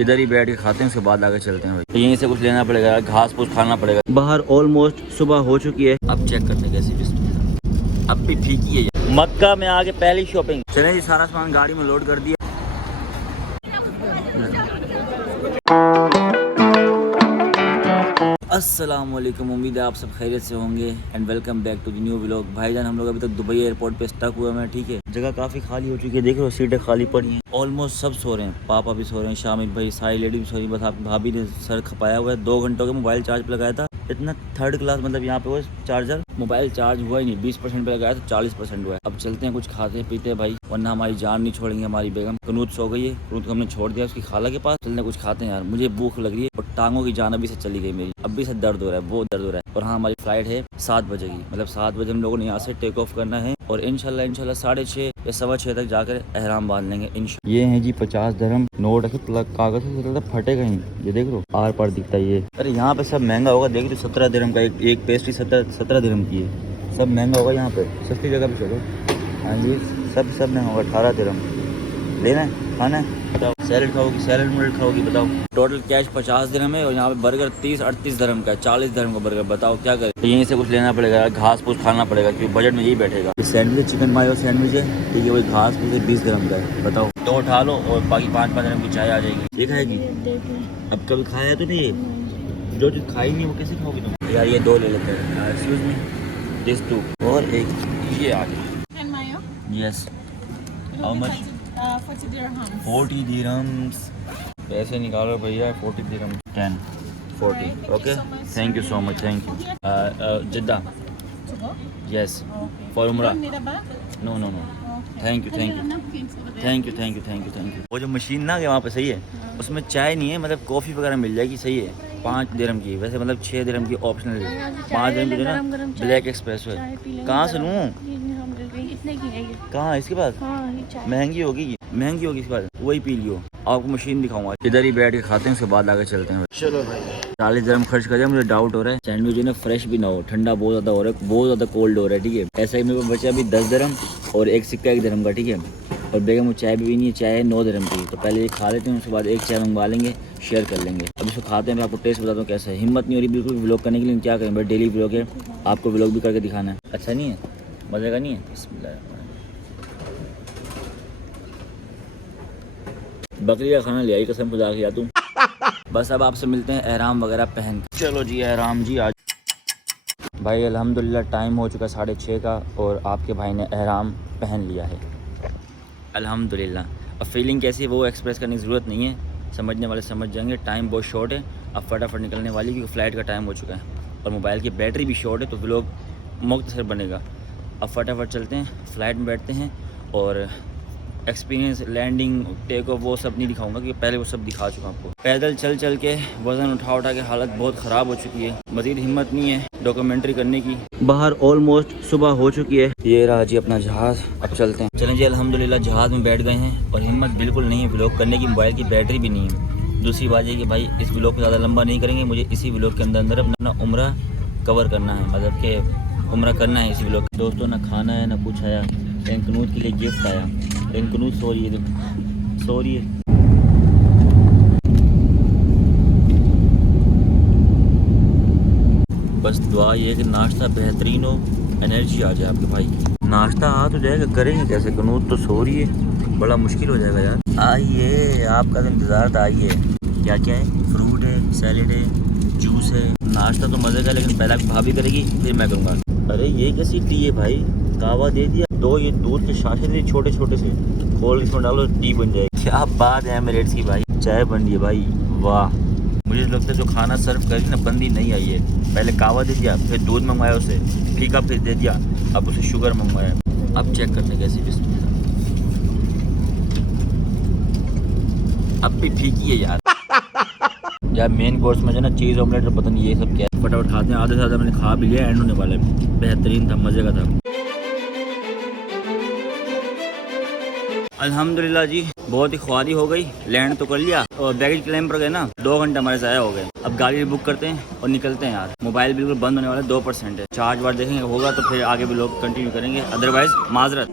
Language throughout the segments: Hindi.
इधर ही बैठ के खाते हैं, उसके बाद आगे चलते हैं भाई। यहीं से कुछ लेना पड़ेगा, घास फूस खाना पड़ेगा। बाहर ऑलमोस्ट सुबह हो चुकी है। अब चेक करते हैं कैसी बिस्मिल्लाह। अब भी ठीक ही है। मक्का में आगे पहली शॉपिंग। चलें जी, सारा सामान गाड़ी में लोड कर दिया। अस्सलामुअलैकुम, उम्मीद है आप सब खैरियत से होंगे and welcome back to the new vlog. भाईजान हम लोग अभी तक दुबई एयरपोर्ट पे स्टक हुए हैं, ठीक है। जगह काफ़ी खाली हो चुकी है, देख लो सीटें खाली पड़ी हैं। ऑलमोस्ट सब सो रहे हैं, पापा भी सो रहे हैं, शामिद भाई, सारी लेडी भी सो रही है। बस आप भाभी ने सर खपाया हुआ है। 2 घंटों के मोबाइल चार्ज पे लगाया था, इतना थर्ड क्लास, मतलब यहाँ पे वो चार्जर मोबाइल चार्ज हुआ ही नहीं। 20% पे लगाया तो 40% हुआ है। अब चलते हैं, कुछ खाते पीते भाई, वरना हमारी जान नहीं छोड़ेंगे। हमारी बेगम कनूत सो गई है, कनूत को हमने छोड़ दिया उसकी खाला के पास। चलते हैं कुछ खाते हैं यार, मुझे भूख लग रही है और टांगों की जान अभी से चली गई मेरी, अभी से दर्द हो रहा है, बहुत दर्द हो रहा है। और हाँ, हमारी फ्लाइट है 7 बजे की, मतलब 7 बजे हम लोगों ने यहाँ से टेक ऑफ करना है और इंशाल्लाह 6:30 या 6:15 तक जाकर एहराम बांध लेंगे इंशाल्लाह। ये है जी 50 दिरहम नोट है, कागज से फटेगा ही, ये देख लो आर पार दिखता है ये। अरे यहाँ पे सब महंगा होगा, देख लो 17 दिरहम का एक पेस्ट्री 17 दिरहम की है। सब महंगा होगा यहाँ पे, सस्ती जगह पे चलो। हाँ जी, सब महंगा होगा। 18 दिरहम लेना है, खाना है, बताओ। सैलड खाओगी, सैलड मिलट खाओगी, बताओ। टोटल कैश 50 दिरहम है और यहाँ पे बर्गर 30-38 दिरहम का है, 40 दिरहम का बर्गर। बताओ क्या करें। तो यहीं से कुछ लेना पड़ेगा, घास फूस खाना पड़ेगा क्योंकि बजट में यही बैठेगा। सैंडविच, चिकन मायो सैंडविच है, ठीक है, वही घास फूस 20 दिरहम का है। बताओ, तो उठा लो और बाकी 5-5 दिरहम की चाय आ जाएगी। ये खाएगी? अब कभी खाया तो नहीं है, जो चीज़ खाई नहीं वो कैसे खाओगी तुम यार। ये 2 ले लेते हैं, एक्सक्यूज मी, दिस 2 और एक ये आ गया। Yes, how much? 40 dirhams. 40 dirhams. पैसे निकालो भैया, 40 dirham. 10 40 okay, thank you so much, thank you. Jeddah, To go? Yes, Okay. For umrah. Don't need a bag? No no no, Okay. Thank you, thank you, Napkins over there. Thank you, thank you, thank you, thank you. वो जो मशीन ना है वहाँ पे, सही है, उसमें चाय नहीं है, मतलब कॉफ़ी वगैरह मिल जाएगी, सही है। 5 दिरहम की, वैसे मतलब 6 दिरहम की ऑप्शनल है। 5 दिरहम की जो ना ब्लैक एक्सप्रेस है। कहाँ से लूँ? इतने की है ये? कहाँ इसके पास? हाँ, ये चाय। महंगी होगी, महंगी होगी इसके बाद, वही पी लियो। आपको मशीन दिखाऊंगा, इधर ही बैठ के खाते हैं, उसके बाद आगे चलते हैं। चलो भाई, 40 दिरहम खर्च कर दिया। मुझे डाउट हो रहा है सैंडविच ना फ्रेश भी ना हो, ठंडा बहुत ज़्यादा हो रहा है, बहुत ज़्यादा कोल्ड हो रहा है, ठीक है। ऐसा ही मेरे को बचा अभी 10 दिरहम और एक सिक्का 1 दिरहम का, ठीक है। और बेगम वो चाय भी नहीं है, चाय है 9 दिरहम की। तो पहले ये खा लेते हैं, उसके बाद एक चाय मंगवा लेंगे, शेयर कर लेंगे। अब इसको खाते हैं, मैं आपको टेस्ट बताता हूँ कैसा है। हिम्मत नहीं हो रही बिल्कुल व्लॉग करने के लिए, क्या करें भाई, डेली व्लॉग है, आपको व्लॉग भी करके दिखाना है। अच्छा नहीं है, मज़े का नहीं है। बिस्मिल्लाह, बकरी का खाना ले आई, कसम खुदा किया तुम। बस अब आपसे मिलते हैं एहराम वगैरह पहन के। चलो जी, एहराम जी आज भाई अल्हम्दुलिल्लाह टाइम हो चुका 6:30 का और आपके भाई ने एहराम पहन लिया है अल्हम्दुलिल्लाह। अब फीलिंग कैसी है वो एक्सप्रेस करने की ज़रूरत नहीं है, समझने वाले समझ जाएंगे। टाइम बहुत शॉर्ट है, अब फटाफट निकलने वाली, क्योंकि फ़्लाइट का टाइम हो चुका है और मोबाइल की बैटरी भी शॉर्ट है, तो व्लॉग मुख्तसर बनेगा। अब फटाफट चलते हैं, फ़्लाइट में बैठते हैं और एक्सपीरियंस, लैंडिंग, टेक ऑफ, वो सब नहीं दिखाऊंगा क्योंकि पहले वो सब दिखा चुका आपको। पैदल चल चल के, वज़न उठा के हालत बहुत ख़राब हो चुकी है, मज़ीद हिम्मत नहीं है डॉक्यूमेंट्री करने की। बाहर ऑलमोस्ट सुबह हो चुकी है। ये रहा जी अपना जहाज़, अब चलते हैं। चलें जी, अल्हम्दुलिल्लाह जहाज़ में बैठ गए हैं और हिम्मत बिल्कुल नहीं है व्लॉग करने की, मोबाइल की बैटरी भी नहीं है। दूसरी बात है कि भाई इस व्लॉग को ज़्यादा लंबा नहीं करेंगे, मुझे इसी व्लॉग के अंदर अपना उम्रा कवर करना है, मतलब कि उम्रा करना है इसी व्लॉग। दोस्तों, ना खाना है ना कुछ आया, कनूत के लिए गिफ्ट आया। कनूत सो रही है, सो रही है। बस दुआ ये कि नाश्ता बेहतरीन हो, एनर्जी आ जाए आपके भाई की। नाश्ता आ तो जाएगा, करेंगे कैसे, कनूत तो सो रही है, बड़ा मुश्किल हो जाएगा यार। आइए, आपका तो इंतज़ार था, आइए। क्या क्या है? फ्रूट है, सैलेड है, जूस है। नाश्ता तो मज़े का, लेकिन पहला भाभी करेगी फिर मैं करूँगा। अरे ये क्या सीख ली है भाई, कावा दे दिया, 2 ये दूध के शाशे दे छोटे छोटे से, खोल के इसमें डालो, टी बन जाएगी। क्या बात है एमिरेट्स की भाई, चाय बन रही है भाई, वाह। मुझे लगता है जो खाना सर्व करी ना बंदी नहीं आई है, पहले कावा दे दिया, फिर दूध मंगवाया उसे, फीका फिर दे दिया, अब उसे शुगर मंगवाया। अब चेक करते कैसी बिस्मिल्लाह। अब भी ठीक ही है यार। यार मेन कोर्स में जो ना चीज़ ऑमलेट और पता नहीं ये सब क्या है। फटाफट खाते हैं, आधे से ज़्यादा मैंने खा भी लिया, एंड होने वाला है। बेहतरीन था, मज़े का था अल्हम्दुलिल्लाह जी। बहुत ही ख्वारी हो गई, लैंड तो कर लिया और बैगेज क्लेम पर गए ना, 2 घंटे हमारे ज़ाया हो गए। अब गाड़ी बुक करते हैं और निकलते हैं यार। मोबाइल बिल्कुल बंद होने वाला है, 2% है चार्ज वार्ज, देखेंगे होगा तो फिर आगे भी लोग कंटिन्यू करेंगे, अदरवाइज माजरत।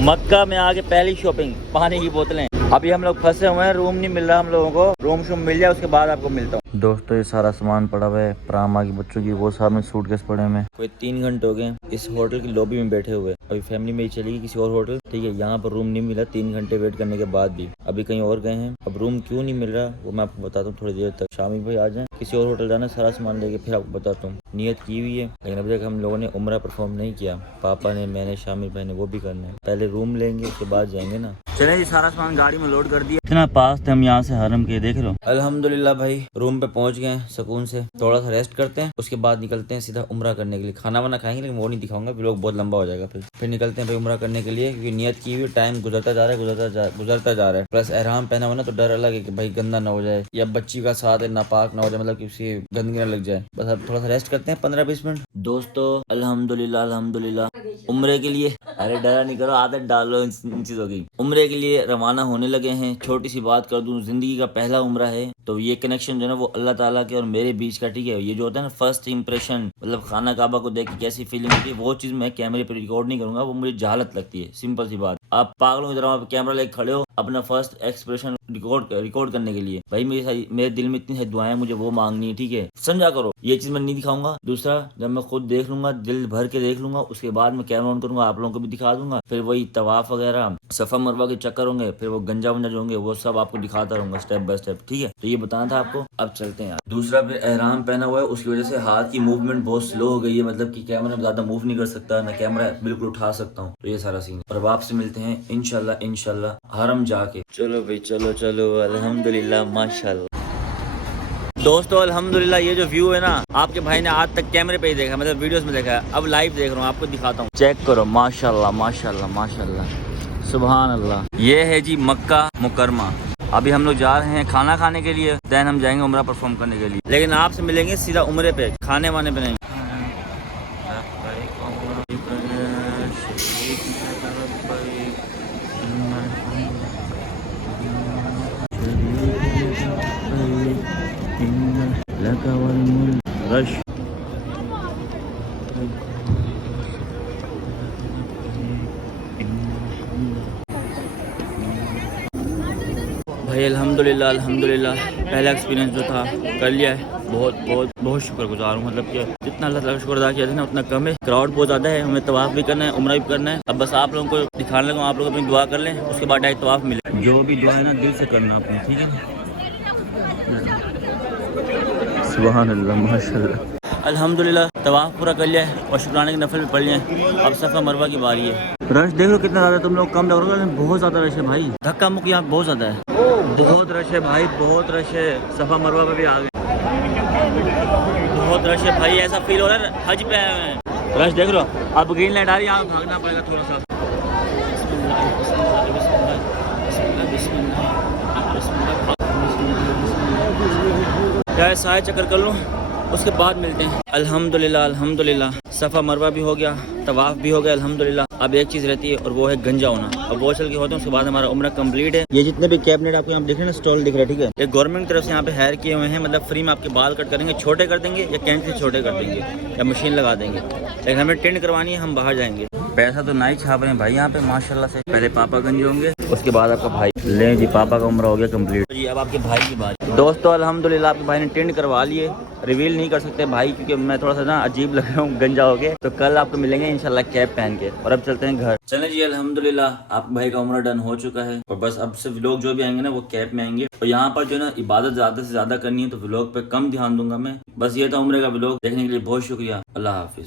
मक्का में आके पहली शॉपिंग, पानी की बोतलें। अभी हम लोग फंसे हुए हैं, रूम नहीं मिल रहा हम लोगों को। रूम शूम मिल जाए उसके बाद आपको मिलता हूँ। दोस्तों ये सारा सामान पड़ा हुआ है प्रामा की बच्चों की, वो सामने सूटकेस पड़े हुए हैं। कोई 3 घंटे हो गए इस होटल की लॉबी में बैठे हुए। अभी फैमिली में ही चली गई किसी और होटल, ठीक है। यहाँ पर रूम नहीं मिला 3 घंटे वेट करने के बाद भी। अभी कहीं और गए हैं, अब रूम क्यों नहीं मिल रहा वो मैं आपको बताता हूँ थोड़ी देर तक। शामी भाई आ जाए, किसी और होटल जाना, सारा सामान लेके फिर आपको बताता हूँ। नियत की हुई है, लेकिन अभी तक हम लोगों ने उम्रा परफॉर्म नहीं किया। पापा ने, मैंने, शामिर भाई ने, वो भी करना है। पहले रूम लेंगे उसके बाद जाएंगे ना। चले जी, सारा सामान गाड़ी में लोड कर दिया। इतना पास थे हम यहाँ से हरम के, देख लो। अल्हम्दुलिल्लाह भाई रूम पे पहुंच गए सुकून से। थोड़ा सा रेस्ट करते हैं, उसके बाद निकलते हैं सीधा उम्रा करने के लिए। खाना वाना खाएंगे लेकिन वो नहीं दिखाऊंगा, व्लॉग बहुत लंबा हो जाएगा। फिर निकलते हैं भाई उम्रा करने के लिए, क्योंकि नियत की हुई। टाइम गुजरता जा रहा है, गुजरता जा रहा है। प्लस एहराम पहना हुआ ना तो डर अलग है कि भाई गंदा ना हो जाए या बच्ची का साथ है नापाक ना हो जाए, मतलब किसी गंदगी ना लग जाए। बस अब थोड़ा सा रेस्ट करते हैं 15-20 मिनट। दोस्तों अल्हम्दुलिल्लाह उम्रे के लिए, अरे डरा नहीं करो, आदत डालो इन चीजों की। उम्रे के लिए रवाना होने लगे हैं। छोटी सी बात कर दूं, जिंदगी का पहला उम्रा है, तो ये कनेक्शन जो है ना वो अल्लाह ताला के और मेरे बीच का, ठीक है। ये जो होता है ना फर्स्ट इंप्रेशन, मतलब खाना काबा को देख के कैसी फीलिंग होती है, वो चीज मैं कैमरे पे रिकॉर्ड नहीं करूंगा, वो मुझे जहालत लगती है। सिंपल सी बात। आप पागलों की तरह वहाँ पे कैमरा लेके खड़े हो अपना फर्स्ट एक्सप्रेशन रिकॉर्ड करने के लिए। भाई मेरे दिल में इतनी सारी दुआएं, मुझे वो मांगनी है, ठीक है। समझा करो, ये चीज मैं नहीं दिखाऊंगा। दूसरा, जब मैं खुद देख लूंगा, दिल भर के देख लूंगा, उसके बाद मैं कैमरा ऑन करूंगा, आप लोगों को भी दिखा दूंगा। फिर वही तवाफ वगैरह, सफा मरवा के चक्कर होंगे, फिर वो गंजा वंजा जो होंगे वो सब आपको दिखाता रहूंगा स्टेप बाय स्टेप, ठीक है। तो ये बताना था आपको। अब चलते हैं। दूसरा, फिर एहराम पहना हुआ है, उसकी वजह से हाथ की मूवमेंट बहुत स्लो हो गई है, मतलब कि कैमरा में ज्यादा मूव नहीं कर सकता, मैं कैमरा बिल्कुल उठा सकता हूँ। तो ये सारा सीन। और अब आपसे मिलते हैं इंशाल्लाह हरम जाके। चलो भाई चलो अल्हम्दुलिल्लाह माशाल्लाह। दोस्तों अल्हम्दुलिल्लाह ये जो व्यू है ना, आपके भाई ने आज तक कैमरे पे ही देखा, मतलब वीडियोस में देखा है, अब लाइव देख रहा हूँ, आपको दिखाता हूँ। चेक करो माशाल्लाह सुभान अल्लाह। ये है जी मक्का मुकरमा। अभी हम लोग जा रहे हैं खाना खाने के लिए, देन हम जाएंगे उम्रा परफॉर्म करने के लिए। लेकिन आपसे मिलेंगे सीधा उम्रे पे, खाने वाने पे नहीं। रश भाई अल्हम्दुलिल्लाह पहला एक्सपीरियंस जो था कर लिया है। बहुत शुक्रगुजार हूँ, मतलब कि जितना अल्लाह ताला का शुक्र अदा किया था ना उतना कम है। क्राउड बहुत ज़्यादा है, हमें तवाफ़ भी करना है, उम्रा भी करना है। अब बस आप लोगों को दिखाने लगा, आप लोग अपनी दुआ कर लें, उसके बाद डायरेक्ट तवाफ़ मिले। जो भी दुआ है ना दिल से करना आपने, ठीक है। सुभान अल्लाह माशाल्लाह। अल्हम्दुलिल्लाह तवाफ़ पूरा कर लिया है और शुक्राने के नफल भी पढ़ लिए हैं। अब सफ़ा मरवा की बारी है। रश देखो कितना ज़्यादा, तुम लोग कम लग रहे हो, बहुत ज़्यादा रश है भाई। धक्का मुक्की यहाँ बहुत ज़्यादा है, बहुत रश है भाई, बहुत रश है। सफ़ा मरवा पे भी आ गए, बहुत रश है भाई, ऐसा फील हो रहा है हज पे आए हैं। रश देख लो, अब ग्रीन लाइट आ रही है, यहाँ भागना पड़ेगा थोड़ा सा। क्या सारे चक्कर कर लूँ, उसके बाद मिलते हैं। अल्हम्दुलिल्लाह सफ़ा मरवा भी हो गया, तवाफ़ भी हो गया अल्हम्दुलिल्लाह। अब एक चीज़ रहती है और वो है गंजा होना। अब वो चल के होते हैं, उसके बाद हमारा उम्रा कंप्लीट है। ये जितने भी कैबिनेट आपको यहाँ दिख रहे हैं ना, स्टॉल दिख रहा है, ठीक है, ये गवर्नमेंट की तरफ से यहाँ पे हायर किए हुए हैं, मतलब फ्री में आपके बाल कट करेंगे, छोटे कर देंगे या कैंट से छोटे कर देंगे या मशीन लगा देंगे। लेकिन हमें टेंट करवानी है, हम बाहर जाएंगे। पैसा तो नहीं छाप रहे हैं भाई यहाँ पे माशाल्लाह से। पहले पापा गंजे होंगे, उसके बाद आपका भाई। ले जी पापा का उम्रा हो गया कंप्लीट जी, अब आपके भाई की बात। दोस्तों अल्हम्दुलिल्लाह आपके भाई ने टेंट करवा लिए। रिवील नहीं कर सकते भाई, क्योंकि मैं थोड़ा सा ना अजीब लग रहा हूँ गंजा हो गए। तो कल आपको मिलेंगे इंशाल्लाह कैप पहन के। और अब चलते हैं घर। चले जी अल्हम्दुलिल्लाह आपके भाई का उम्रा डन हो चुका है, और बस अब से व्लॉग जो भी आएंगे ना वो कैप में आएंगे। और यहाँ पर जो ना इबादत ज्यादा से ज्यादा करनी है, तो व्लॉग पे कम ध्यान दूंगा मैं। बस ये था उम्रे का व्लॉग। देखने के लिए बहुत शुक्रिया। अल्लाह हाफिज।